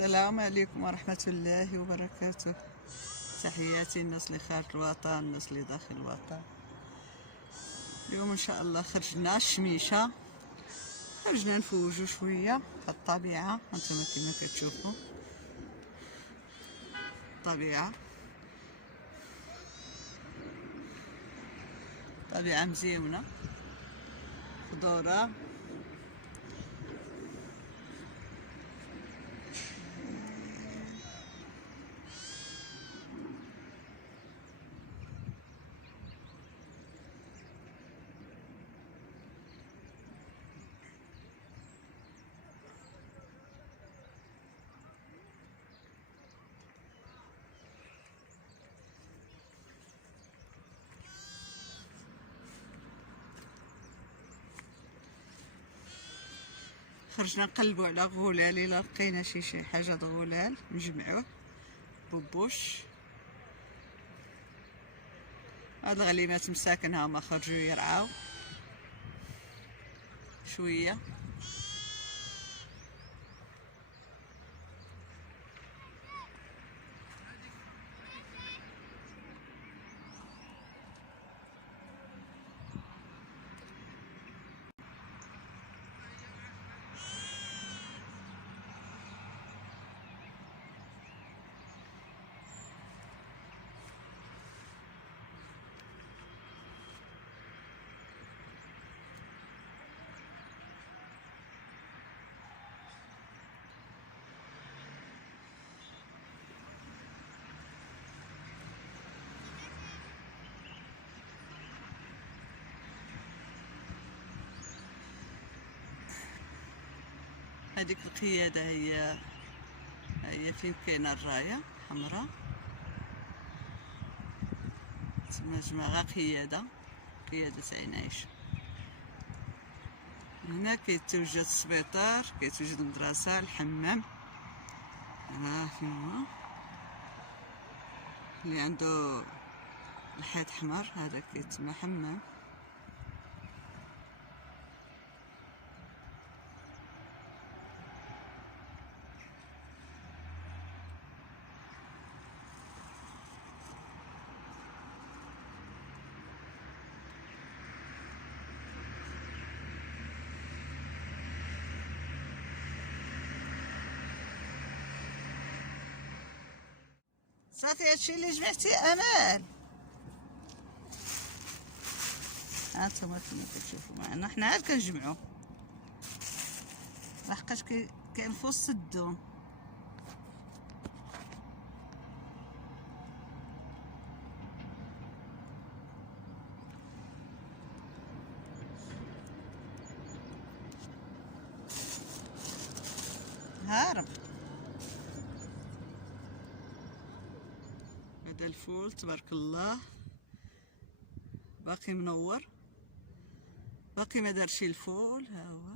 السلام عليكم ورحمة الله وبركاته. تحياتي الناس اللي خارج الوطن، الناس اللي داخل الوطن. اليوم ان شاء الله خرجنا الشميشة، خرجنا نفوجو شوية في الطبيعة. هانتوما كما كتشوفوا الطبيعة، طبيعة مزيونة، خضورة. خرجنا نقلبوا على غلال، الا لقينا شي حاجه د غلال نجمعوه. بوبوش هاد الغليمات مساكن هما خرجوا يرعاو شويه. هذيك القيادة هي فين كاينة الراية حمراء، تما جماعة قيادة عين عيشة. هنا كيتوجد السبيطار، كيتوجد المدرسة، الحمام. ها فين هو اللي عنده الحيط حمر، هذا كيتسمى حمام. صافي هادشي اللي جمعتي امال. هانتوما كما كتشوفوا معنا حنا عاد كنجمعو، لحقاش كاين في وسط الدوم. هارب هذا الفول تبارك الله، باقي منور، باقي ما دارشي الفول. ها هو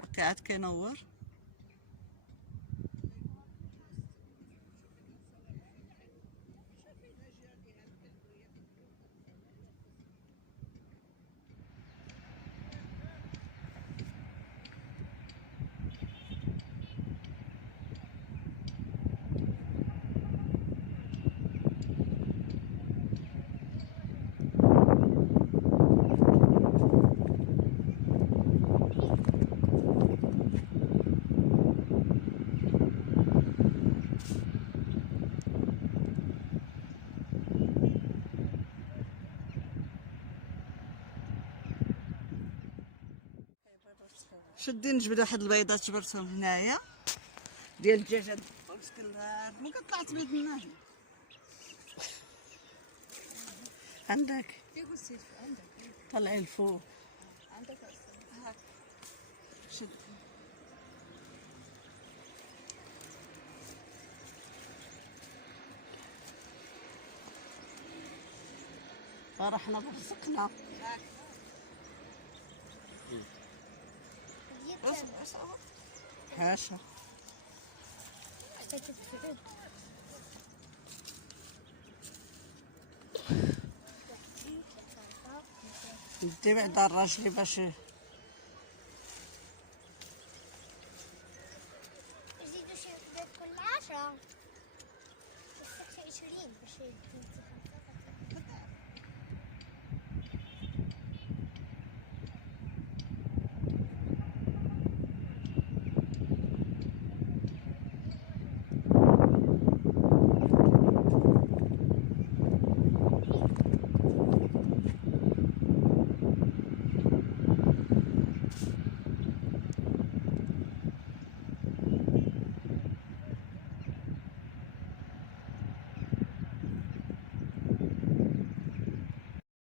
باقي عاد كينور. شدي نجبد واحد البيضات جبرتهم هنايا ديال الدجاجه ممكن طلعت بيض منها. عندك طلعي الفوق عندك شد. فرحنا برزقنا. حاشا ندي بعدا الراجلي باش شديد.